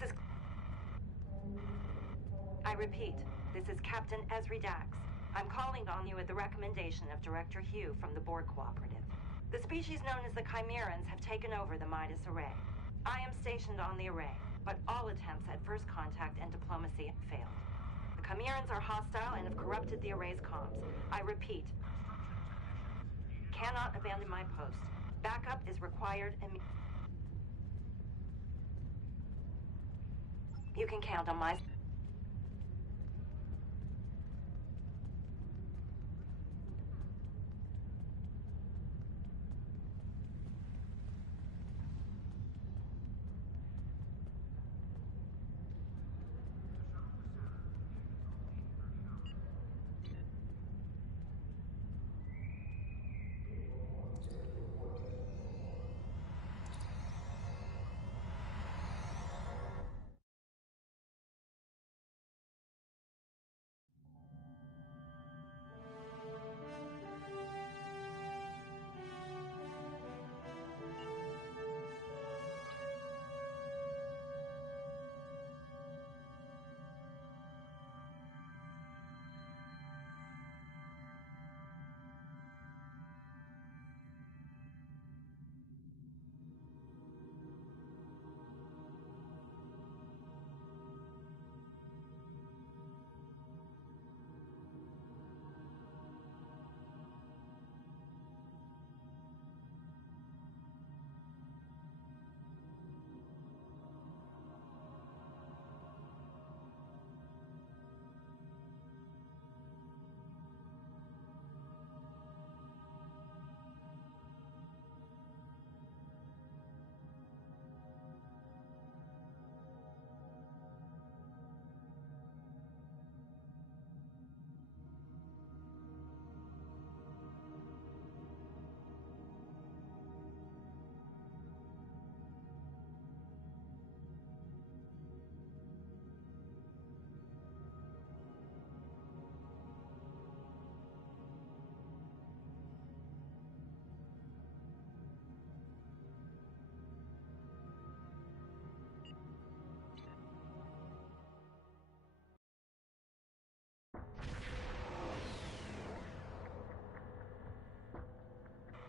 This is... I repeat, this is Captain Ezri Dax. I'm calling on you at the recommendation of Director Hugh from the Borg Cooperative. The species known as the Chimerans have taken over the Midas Array. I am stationed on the array, but all attempts at first contact and diplomacy failed. The Chimerans are hostile and have corrupted the array's comms. I repeat, cannot abandon my post. Backup is required immediately. You can count on my...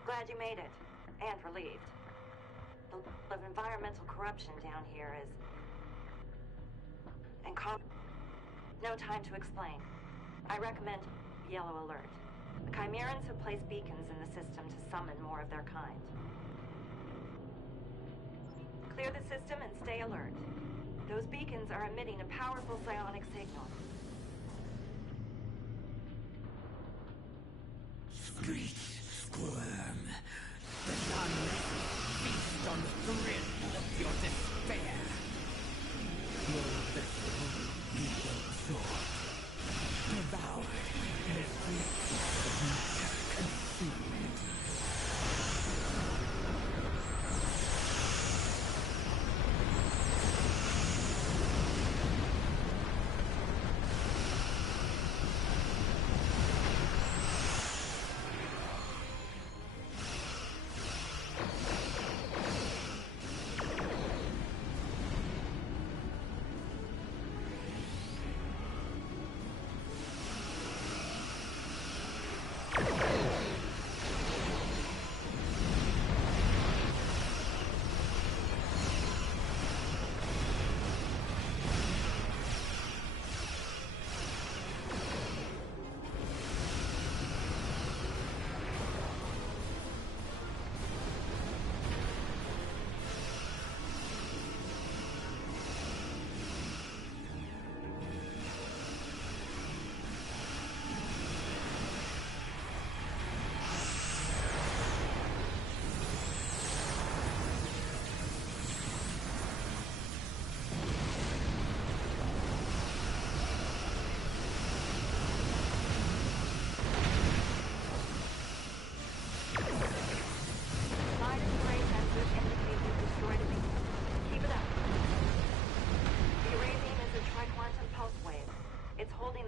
Glad you made it. And relieved. The level of environmental corruption down here is... No time to explain. I recommend yellow alert. The Chimerans have placed beacons in the system to summon more of their kind. Clear the system and stay alert. Those beacons are emitting a powerful psionic signal. Screech, squirm. The sunless feast on the thrill of your despair. Your vessel be absorbed, devoured, every consumed.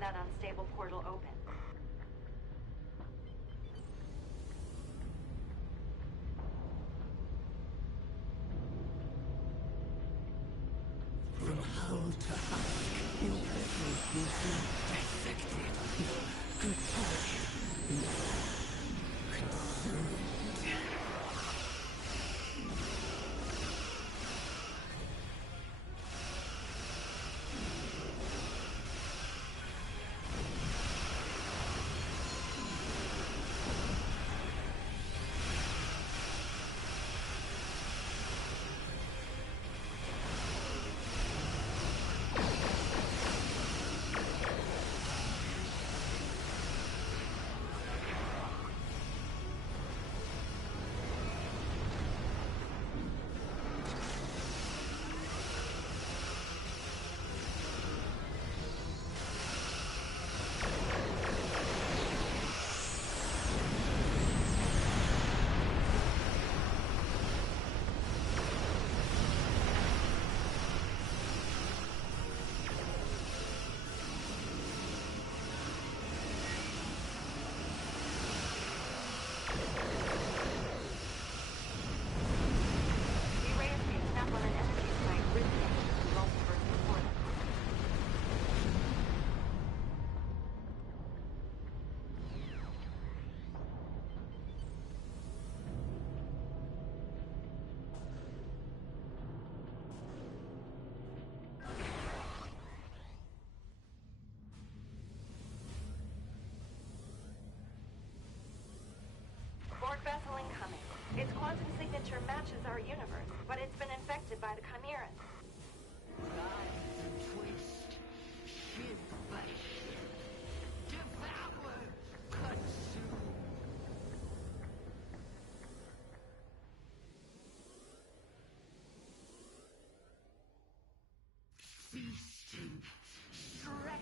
That unstable portal open. From The array is picking up on an energy spike originating from the multiversal portal. Borg vessel incoming. Its quantum signature matches our universe, but it's been infected by the Chimerans. Rise and twist, ship by ship, devour, consume. Feasting, stretching,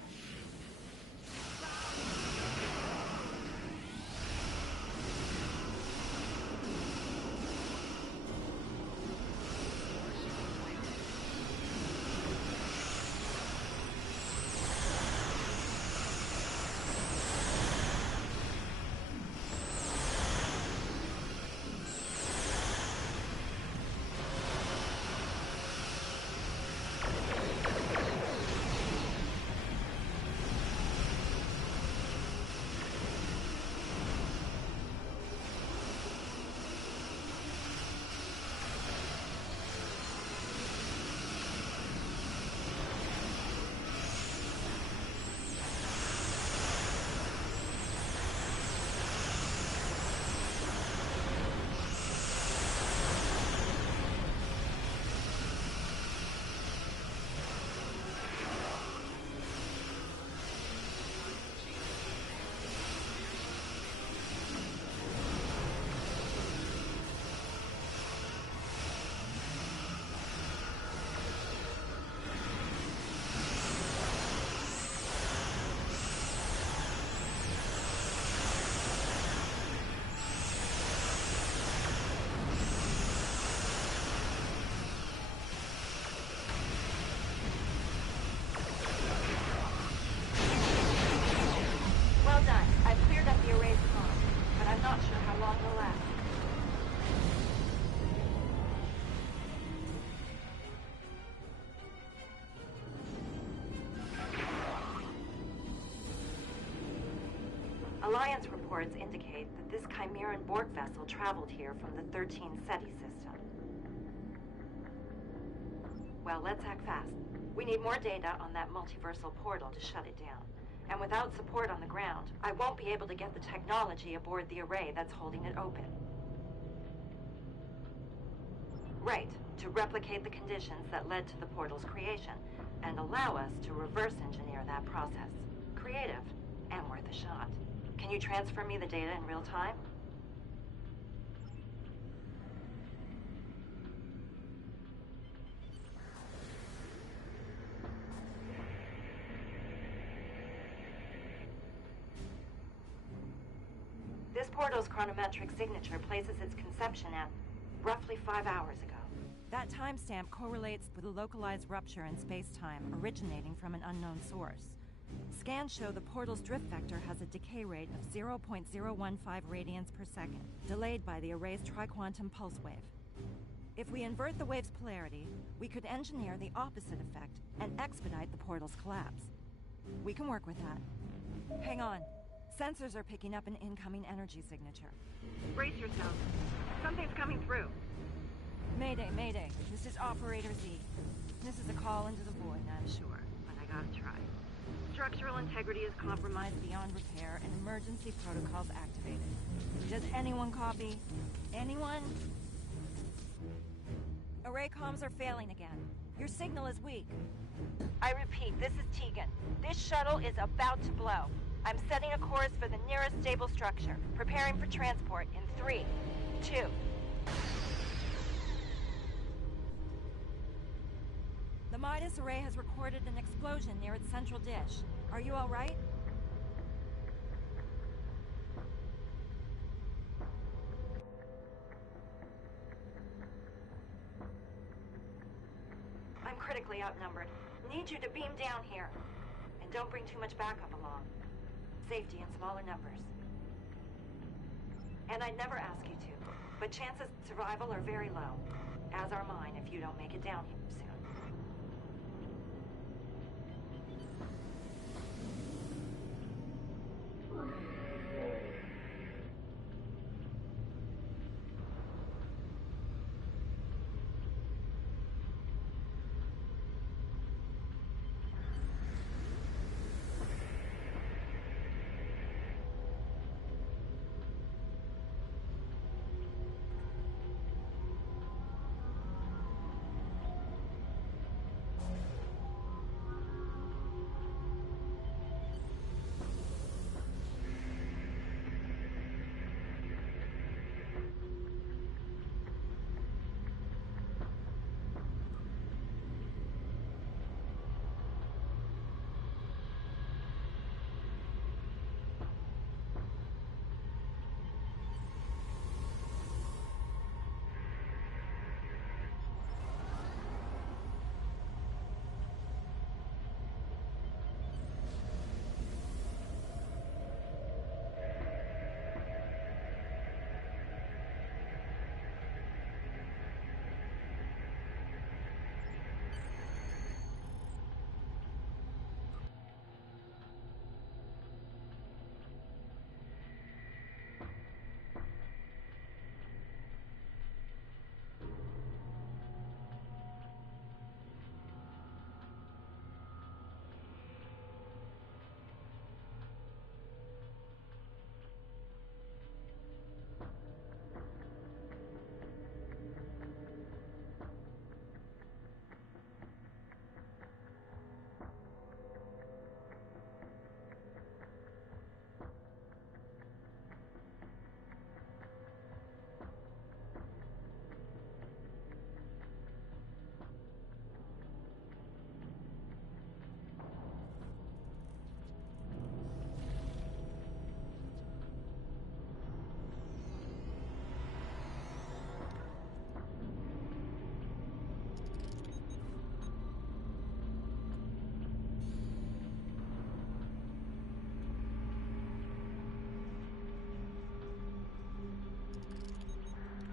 Well done. I've cleared up the array's comm, but I'm not sure how long it'll last. Alliance reports indicate that this Chimeran Borg vessel traveled here from the 13 SETI system. Well, let's act fast. We need more data on that multiversal portal to shut it down. And without support on the ground, I won't be able to get the technology aboard the array that's holding it open. Right, to replicate the conditions that led to the portal's creation, and allow us to reverse engineer that process. Creative, and worth a shot. Can you transfer me the data in real time? This portal's chronometric signature places its conception at roughly 5 hours ago. That timestamp correlates with a localized rupture in space-time originating from an unknown source. Scans show the portal's drift vector has a decay rate of 0.015 radians per second, delayed by the array's triquantum pulse wave. If we invert the wave's polarity, we could engineer the opposite effect and expedite the portal's collapse. We can work with that. Hang on. Sensors are picking up an incoming energy signature. Brace yourself. Something's coming through. Mayday, Mayday. This is Operator Z. This is a call into the void, I'm sure, but I gotta try. Structural integrity is compromised beyond repair and emergency protocols activated. Does anyone copy? Anyone? Array comms are failing again. Your signal is weak. I repeat, this is Tegan. This shuttle is about to blow. I'm setting a course for the nearest stable structure, preparing for transport in 3, 2... The Midas array has recorded an explosion near its central dish. Are you all right? I'm critically outnumbered. Need you to beam down here. And don't bring too much backup along. Safety in smaller numbers. And I'd never ask you to, but chances of survival are very low. As are mine if you don't make it down here soon.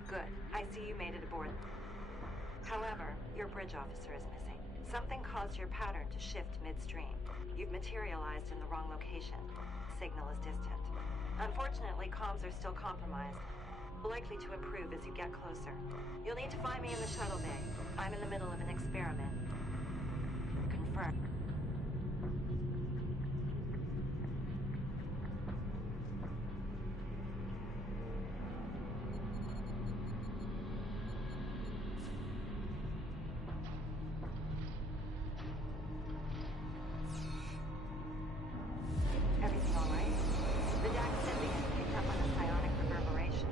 Good. I see you made it aboard. However, your bridge officer is missing. Something caused your pattern to shift midstream. You've materialized in the wrong location. Signal is distant. Unfortunately, comms are still compromised. Likely to improve as you get closer. You'll need to find me in the shuttle bay. I'm in the middle of an experiment. Confirmed. Everything all right? The DAC symbiote picked up on the psionic reverberation.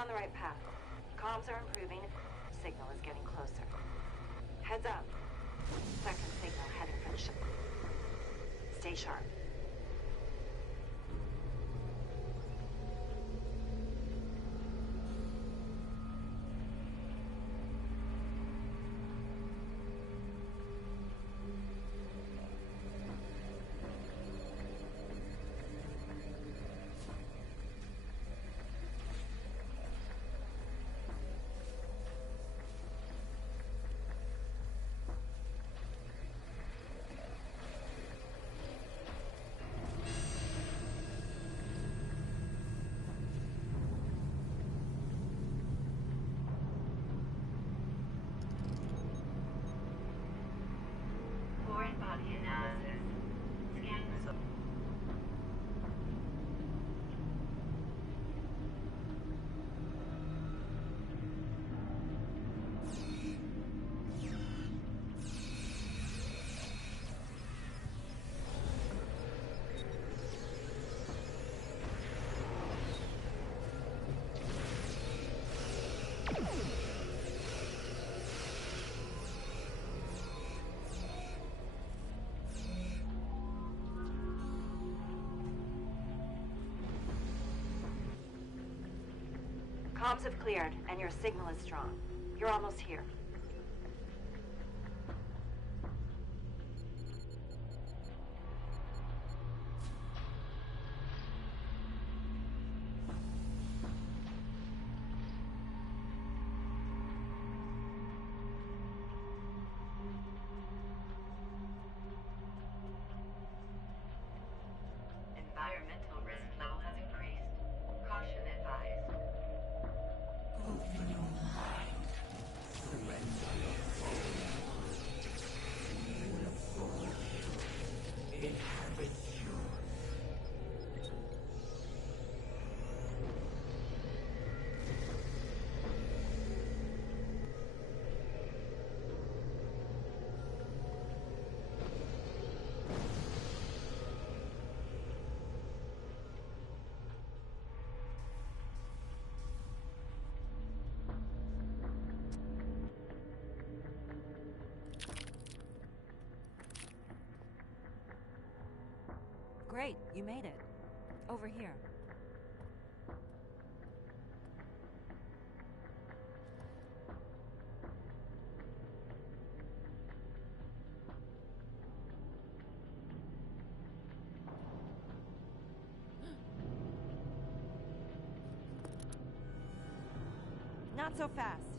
on the right path. Comms are improving. Signal is getting closer. Heads up. Second signal heading for the ship. Stay sharp. Foreign body analysis. Scan result. Comms have cleared, and your signal is strong. You're almost here. Environmental risk level has increased. Caution advised. Open your mind. Surrender your soul. Feel the soul. Inhabit you. Great, you made it. Over here. Not so fast.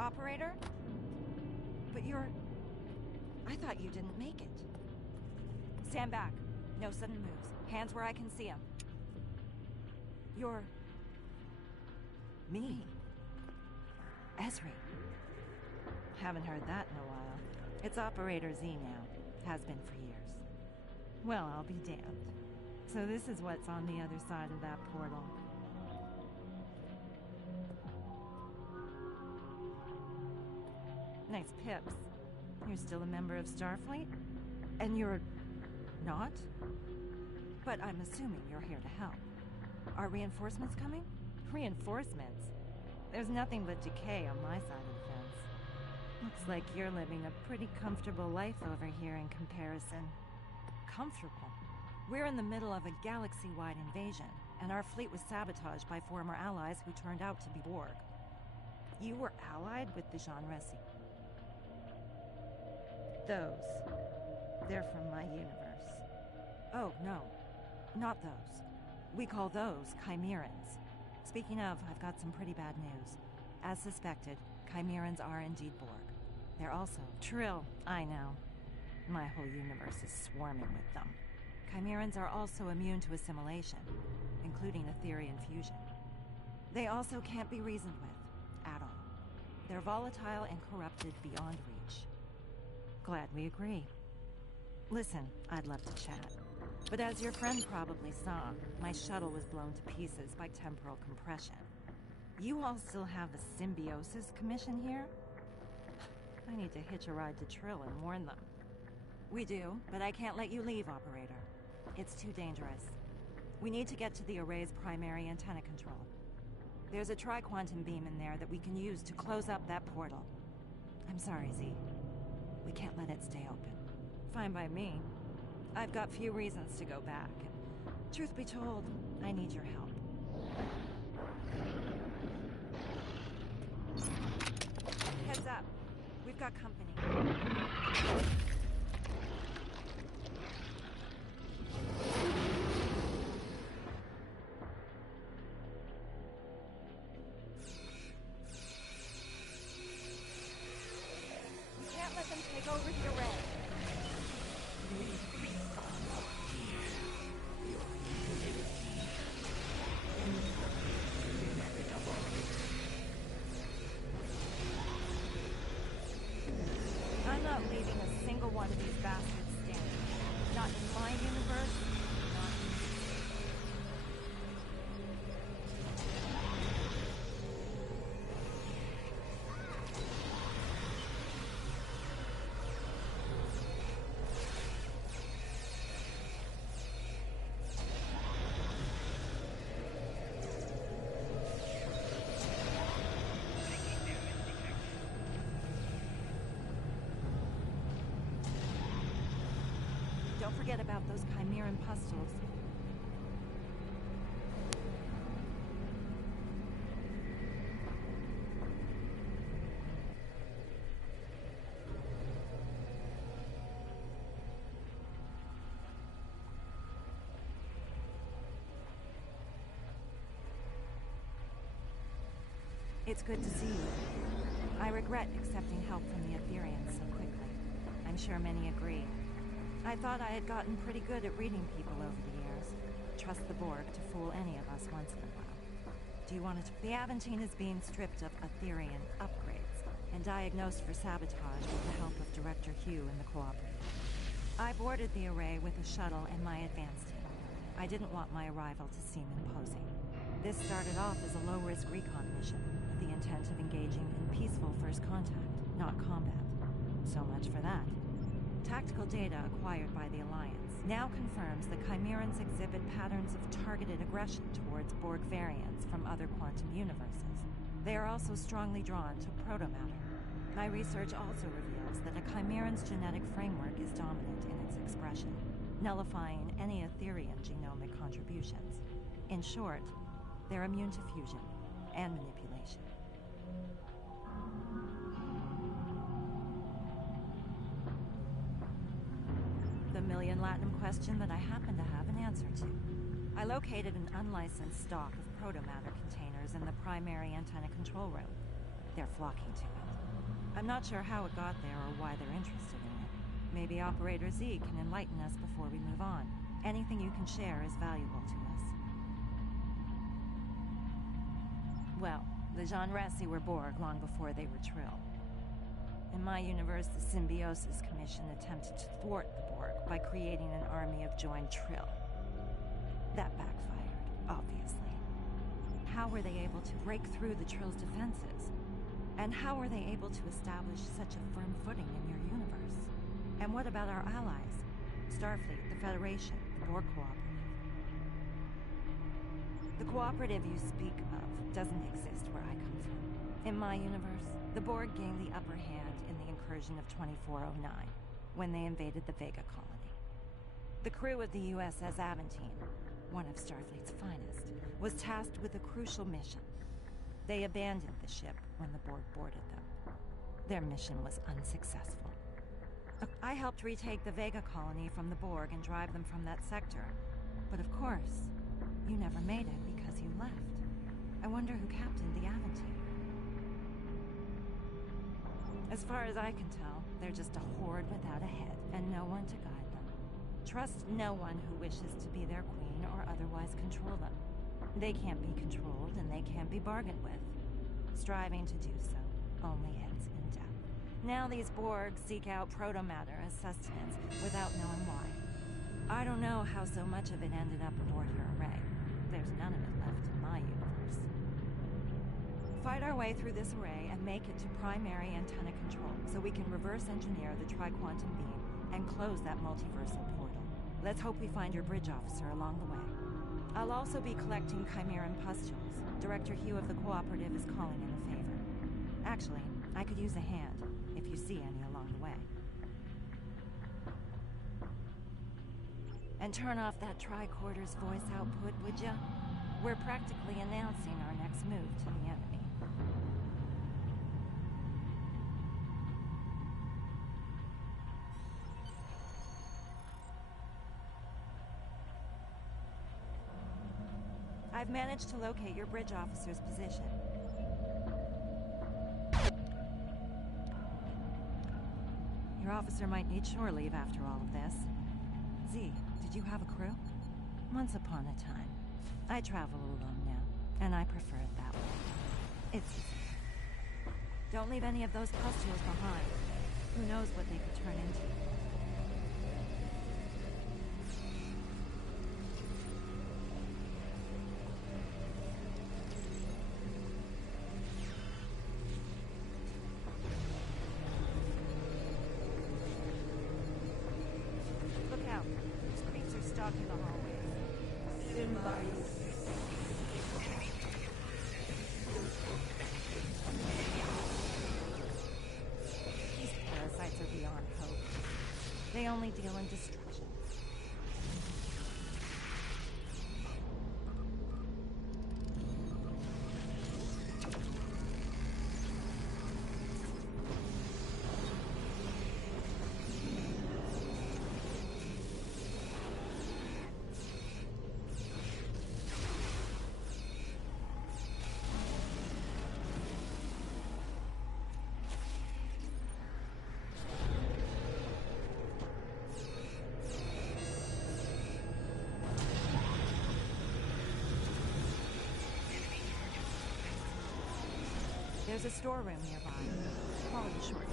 Operator? But you're... I thought you didn't make it. Stand back. No sudden moves. Hands where I can see them. You're... me. Ezri. Haven't heard that in a while. It's Operator Z now. Has been for years. Well, I'll be damned. So this is what's on the other side of that portal. Nice pips. You're still a member of Starfleet? And you're... not? But I'm assuming you're here to help. Are reinforcements coming? Reinforcements? There's nothing but decay on my side of the fence. Looks like you're living a pretty comfortable life over here in comparison. Comfortable? We're in the middle of a galaxy-wide invasion, and our fleet was sabotaged by former allies who turned out to be Borg. You were allied with the Jean Resi. Those. They're from my universe. Oh, no. Not those. We call those Chimerans. Speaking of, I've got some pretty bad news. As suspected, Chimerans are indeed Borg. They're also Trill, I know. My whole universe is swarming with them. Chimerans are also immune to assimilation, including Etherian fusion. They also can't be reasoned with, at all. They're volatile and corrupted beyond reach. Glad we agree. Listen, I'd love to chat. But as your friend probably saw, my shuttle was blown to pieces by temporal compression. You all still have the Symbiosis Commission here? I need to hitch a ride to Trill and warn them. We do, but I can't let you leave, Operator. It's too dangerous. We need to get to the array's primary antenna control. There's a tri-quantum beam in there that we can use to close up that portal. I'm sorry, Z. We can't let it stay open. Fine by me. I've got few reasons to go back. Truth be told, I need your help. Heads up. We've got company. We can't let them take over the array. I'm not leaving a single one of these bastards standing. Not in my universe, not in Don't forget about those Chimeran pustules. It's good to see you. I regret accepting help from the Aetherians so quickly. I'm sure many agree. I thought I had gotten pretty good at reading people over the years. Trust the Borg to fool any of us once in a while. Do you want to... The Aventine is being stripped of Aetherian upgrades and diagnosed for sabotage with the help of Director Hugh and the Cooperative. I boarded the array with a shuttle and my advance team. I didn't want my arrival to seem imposing. This started off as a low-risk recon mission with the intent of engaging in peaceful first contact, not combat. So much for that. Tactical data acquired by the Alliance now confirms the Chimerans exhibit patterns of targeted aggression towards Borg variants from other quantum universes. They are also strongly drawn to protomatter. My research also reveals that a Chimeran's genetic framework is dominant in its expression, nullifying any Aetherian genomic contributions. In short, they're immune to fusion and manipulation. The million Latinum question that I happen to have an answer to. I located an unlicensed stock of protomatter containers in the primary antenna control room. They're flocking to it. I'm not sure how it got there or why they're interested in it. Maybe Operator Z can enlighten us before we move on. Anything you can share is valuable to us. Well, the Genresi were Borg long before they were Trill. In my universe, the Symbiosis Commission attempted to thwart the Borg by creating an army of joined Trill. That backfired, obviously. How were they able to break through the Trill's defenses? And how were they able to establish such a firm footing in your universe? And what about our allies? Starfleet, the Federation, the Borg Cooperative. The Cooperative you speak of doesn't exist where I come from. In my universe, the Borg gained the upper hand in the incursion of 2409, when they invaded the Vega colony. The crew of the USS Aventine, one of Starfleet's finest, was tasked with a crucial mission. They abandoned the ship when the Borg boarded them. Their mission was unsuccessful. I helped retake the Vega colony from the Borg and drive them from that sector. But of course, you never made it because you left. I wonder who captained the Aventine. As far as I can tell, they're just a horde without a head, and no one to guide them. Trust no one who wishes to be their queen or otherwise control them. They can't be controlled, and they can't be bargained with. Striving to do so only ends in death. Now these Borg seek out protomatter as sustenance without knowing why. I don't know how so much of it ended up aboard your array. There's none of it left in my universe. Fight our way through this array and make it to primary antenna control so we can reverse engineer the tri-quantum beam and close that multiversal portal. Let's hope we find your bridge officer along the way. I'll also be collecting Chimeran pustules. Director Hugh of the Cooperative is calling in a favor. Actually, I could use a hand, if you see any along the way. And turn off that tricorder's voice output, would ya? We're practically announcing our next move to the enemy. I've managed to locate your bridge officer's position. Your officer might need shore leave after all of this. Z, did you have a crew? Once upon a time. I travel alone now, and I prefer it that way. It's easy. Don't leave any of those pustules behind. Who knows what they could turn into? Look out. These creeps are stalking the hallways. Symbiosis. These parasites are beyond hope. They only deal in destruction. There's a storeroom nearby. Call it a shortcut.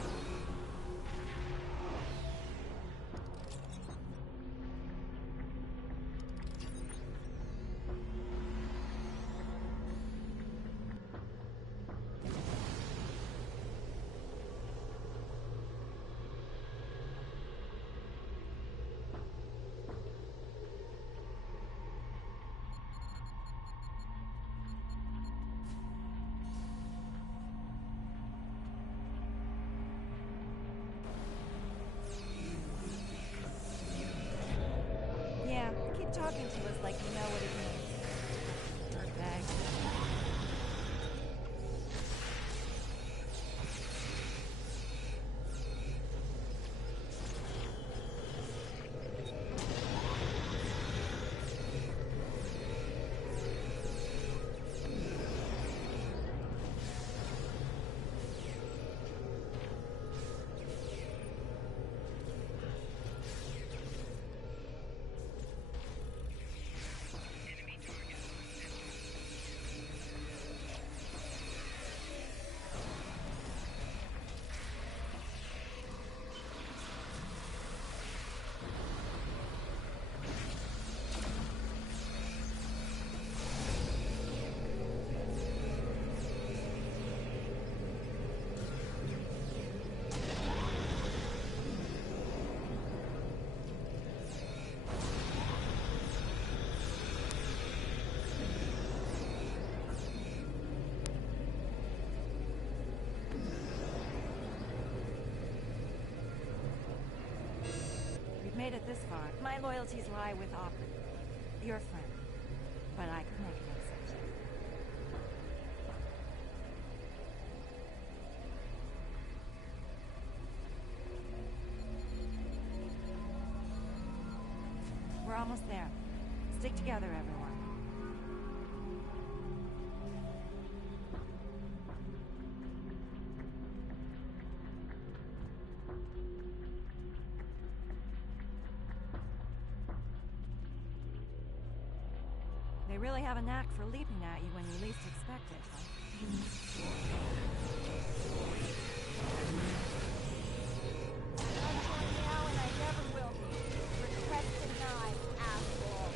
Yeah, keep talking to us like you know what it means. Dirtbag. Made it this far. My loyalties lie with Operative, your friend. But I could make an exception. We're almost there. Stick together, everyone. They really have a knack for leaping at you when you least expect it, huh? I'm joined now and I never will be. Request denied, asshole.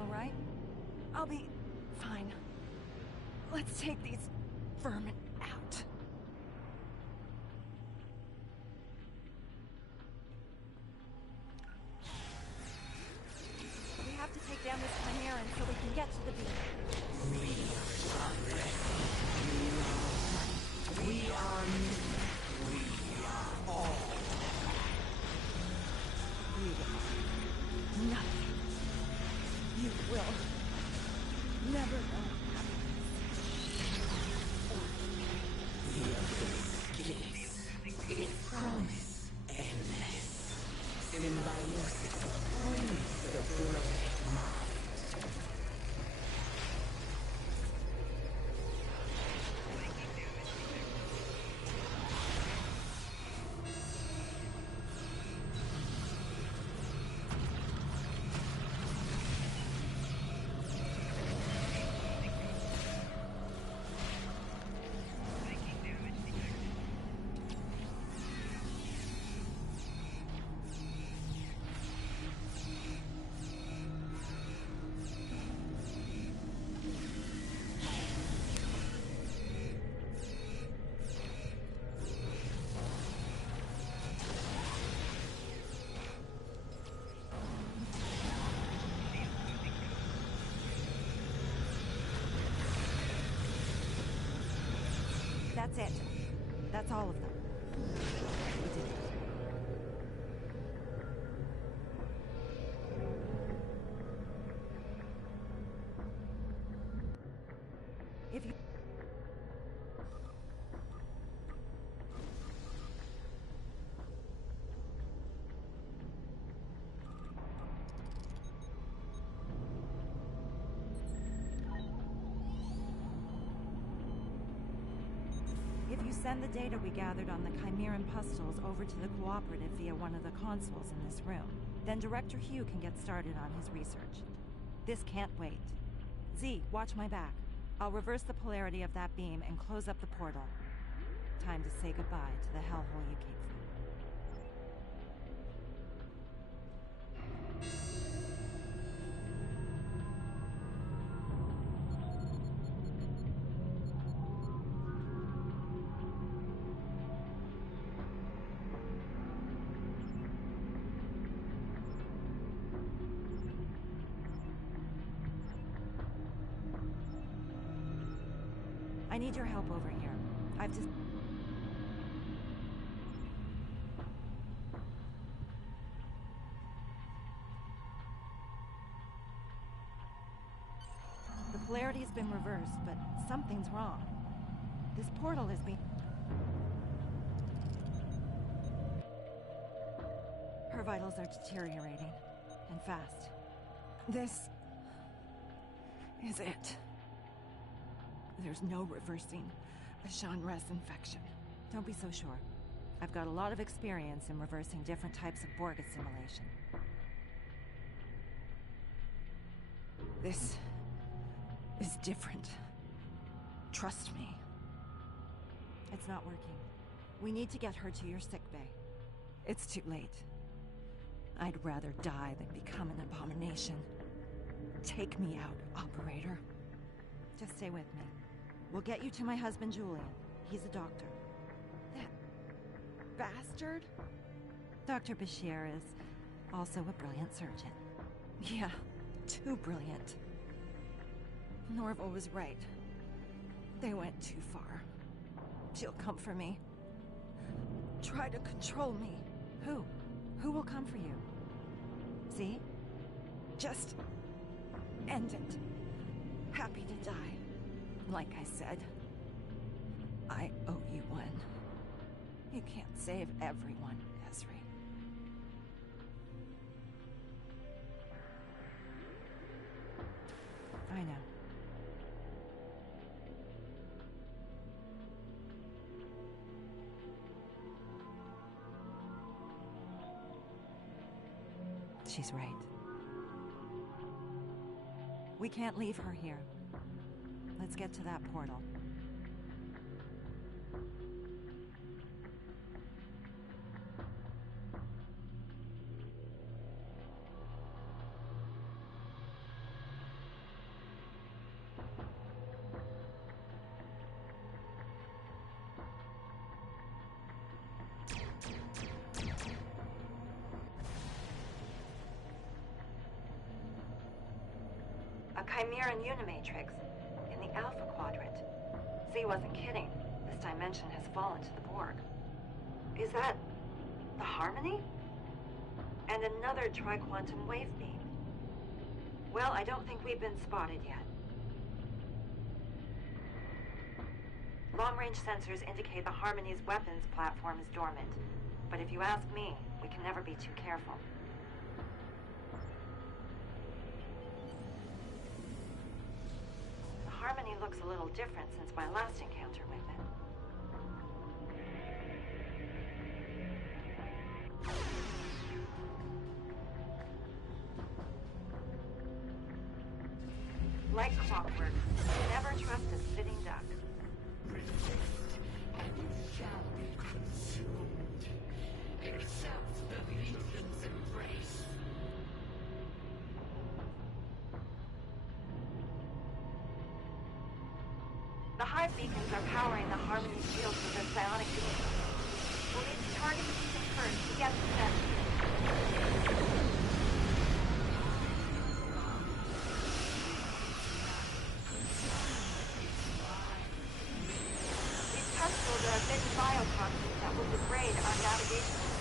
all right? I'll be fine. Let's take these vermin out. We have to take down this Chimeran so we can get to the beach. We are all. Nothing. You will never know. The abyss its promise endless. Symbiosis brings the broken mind. That's it. That's all of them. We did it. If you... If you send the data we gathered on the Chimeran pustules over to the Cooperative via one of the consoles in this room, then Director Hugh can get started on his research. This can't wait. Z, watch my back. I'll reverse the polarity of that beam and close up the portal. Time to say goodbye to the hellhole you came from. I need your help over here. I've just... The polarity's been reversed, but something's wrong. This portal is being... Her vitals are deteriorating, and fast. This... is it. There's no reversing a Shanres infection. Don't be so sure. I've got a lot of experience in reversing different types of Borg assimilation. This is different. Trust me. It's not working. We need to get her to your sickbay. It's too late. I'd rather die than become an abomination. Take me out, operator. Just stay with me. We'll get you to my husband, Julian. He's a doctor. That bastard? Dr. Bashir is also a brilliant surgeon. Yeah, too brilliant. Norval was right. They went too far. She'll come for me. Try to control me. Who? Who will come for you? See? Just end it. Happy to die. Like I said, I owe you one. You can't save everyone, Ezri. I know. She's right. We can't leave her here. Let's get to that portal. Chimeran Unimatrix in the Alpha Quadrant. Z wasn't kidding. This dimension has fallen to the Borg. Is that the Harmony? And another tri-quantum wave beam. Well, I don't think we've been spotted yet. Long-range sensors indicate the Harmony's weapons platform is dormant. But if you ask me, we can never be too careful. The Harmony looks a little different since my last encounter with it. Like clockwork, never trust a sitting duck. Resist, and you shall be consumed. Accept the Legion's embrace. The hive beacons are powering the Harmony shields with their psionic beams. We'll need to target the beacon first to get the sensors. These tentacles are emitting biotoxins that will degrade our navigation system.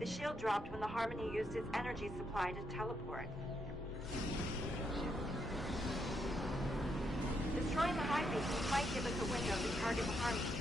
The shield dropped when the Harmony used its energy supply to teleport. Destroying the high beacons might give us a window to target the Harmony.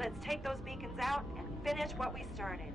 Let's take those beacons out and finish what we started.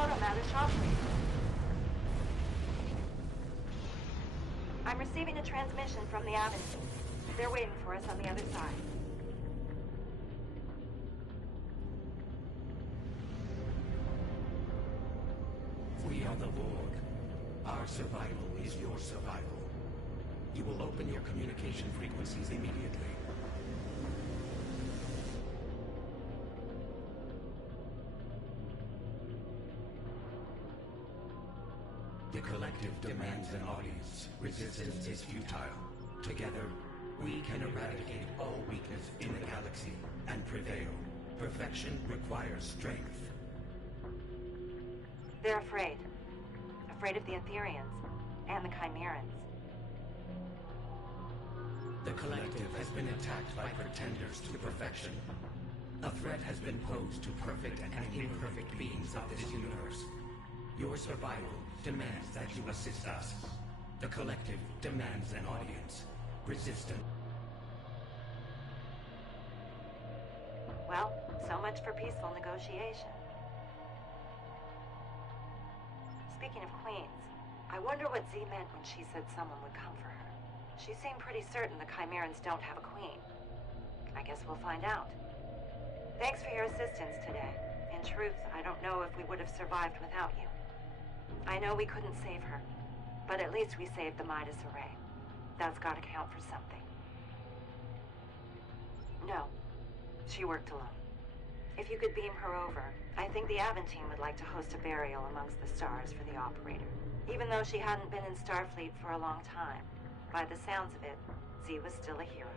protomatter shock wave. I'm receiving a transmission from the Aventine. They're waiting for us on the other side. We are the Borg. Our survival is your survival. You will open your communication frequencies immediately. The collective demands an audience. Resistance is futile. Together, we can eradicate all weakness in the galaxy and prevail. Perfection requires strength. They're afraid. Afraid of the Aetherians and the Chimerans. The collective has been attacked by pretenders to perfection. A threat has been posed to perfect and imperfect beings of this universe. Your survival demands that you assist us. The collective demands an audience. Resistance. Well, so much for peaceful negotiation. Speaking of queens, I wonder what Z meant when she said someone would come for her. She seemed pretty certain the Chimerans don't have a queen. I guess we'll find out. Thanks for your assistance today. In truth, I don't know if we would have survived without you. I know we couldn't save her, but at least we saved the Midas Array. That's gotta count for something. No, she worked alone. If you could beam her over, I think the Aventine would like to host a burial amongst the stars for the operator. Even though she hadn't been in Starfleet for a long time, by the sounds of it, Z was still a hero.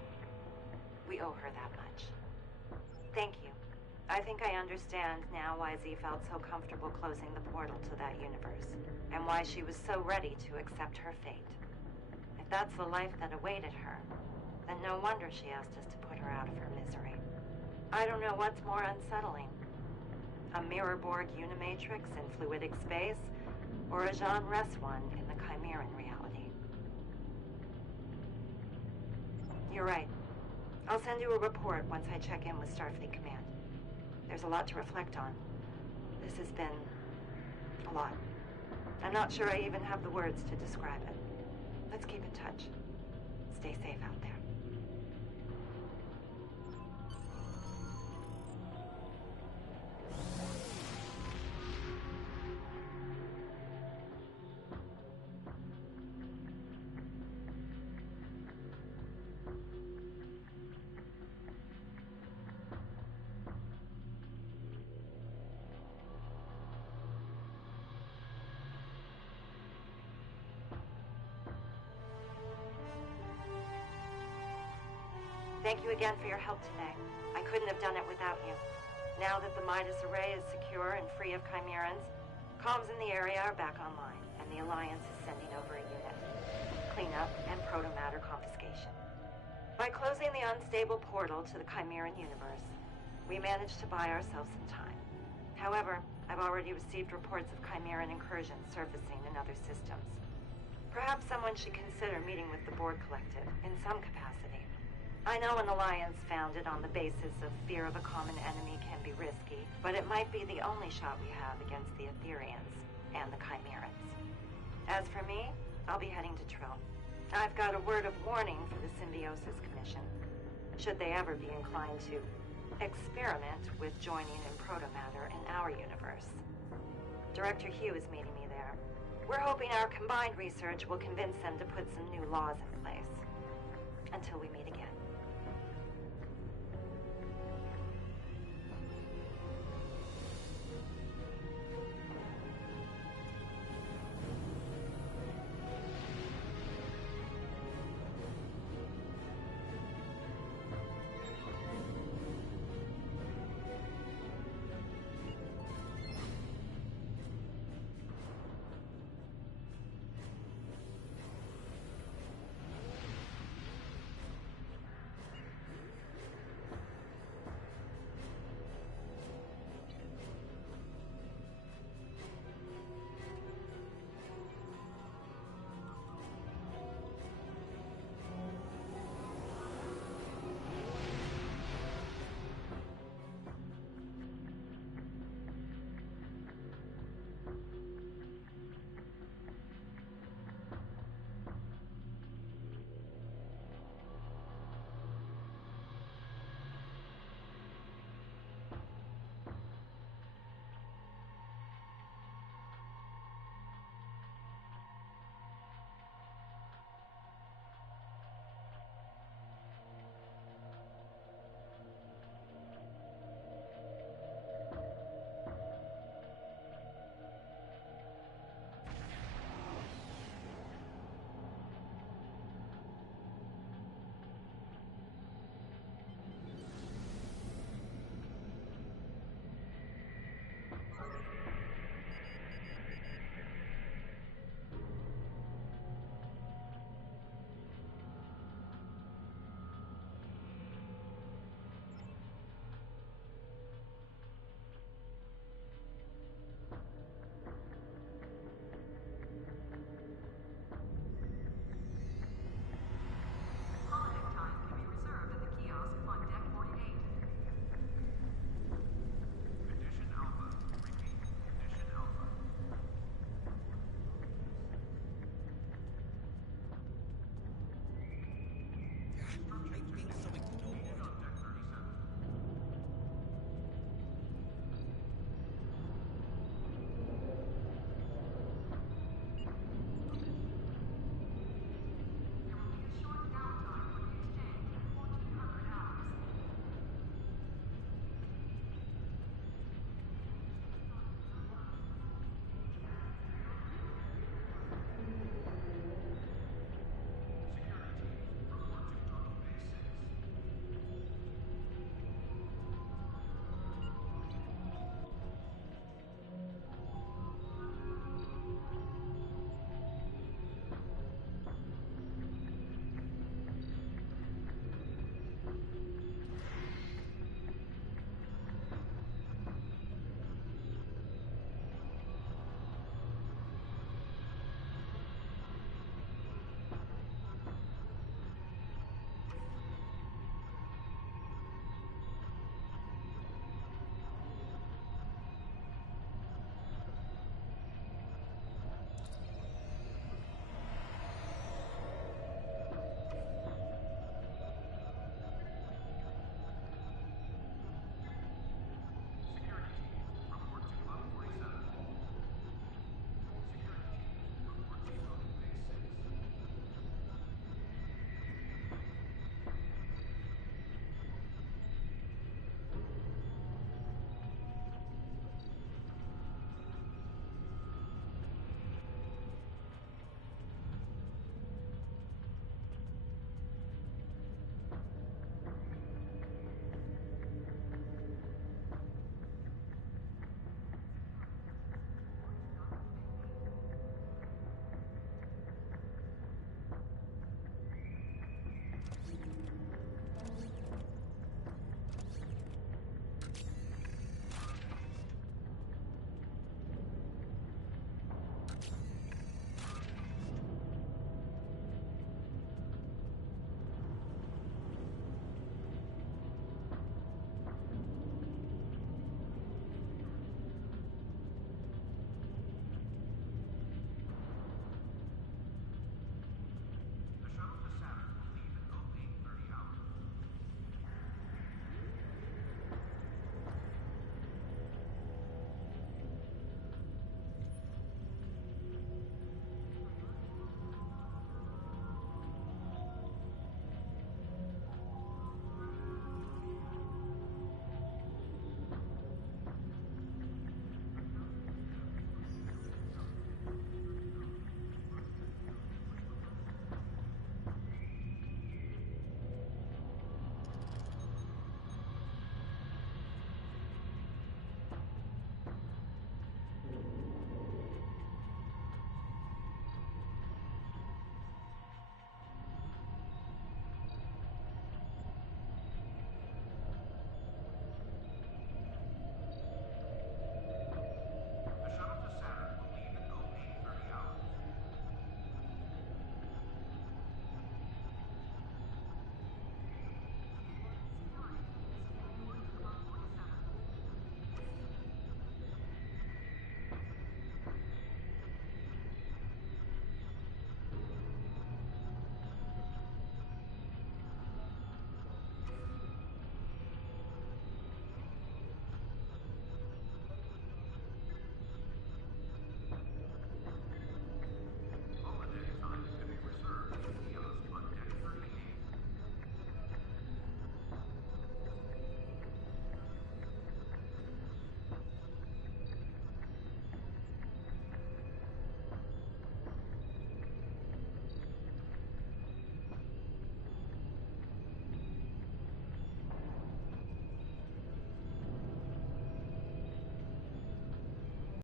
We owe her that much. Thank you. I think I understand now why Z felt so comfortable closing the portal to that universe, and why she was so ready to accept her fate. If that's the life that awaited her, then no wonder she asked us to put her out of her misery. I don't know what's more unsettling. A Mirror Borg Unimatrix in fluidic space, or a Jean Ress one in the Chimeran reality. You're right. I'll send you a report once I check in with Starfleet Command. There's a lot to reflect on. This has been a lot. I'm not sure I even have the words to describe it. Let's keep in touch. Stay safe out there. Thank you again for your help today. I couldn't have done it without you. Now that the Midas Array is secure and free of Chimerans, comms in the area are back online, and the Alliance is sending over a unit. Cleanup and protomatter confiscation. By closing the unstable portal to the Chimeran universe, we managed to buy ourselves some time. However, I've already received reports of Chimeran incursions surfacing in other systems. Perhaps someone should consider meeting with the Borg Collective in some capacity. I know an alliance founded on the basis of fear of a common enemy can be risky, but it might be the only shot we have against the Aetherians and the Chimerans. As for me, I'll be heading to Trill. I've got a word of warning for the Symbiosis Commission, should they ever be inclined to experiment with joining in protomatter in our universe. Director Hugh is meeting me there. We're hoping our combined research will convince them to put some new laws in place. Until we meet again.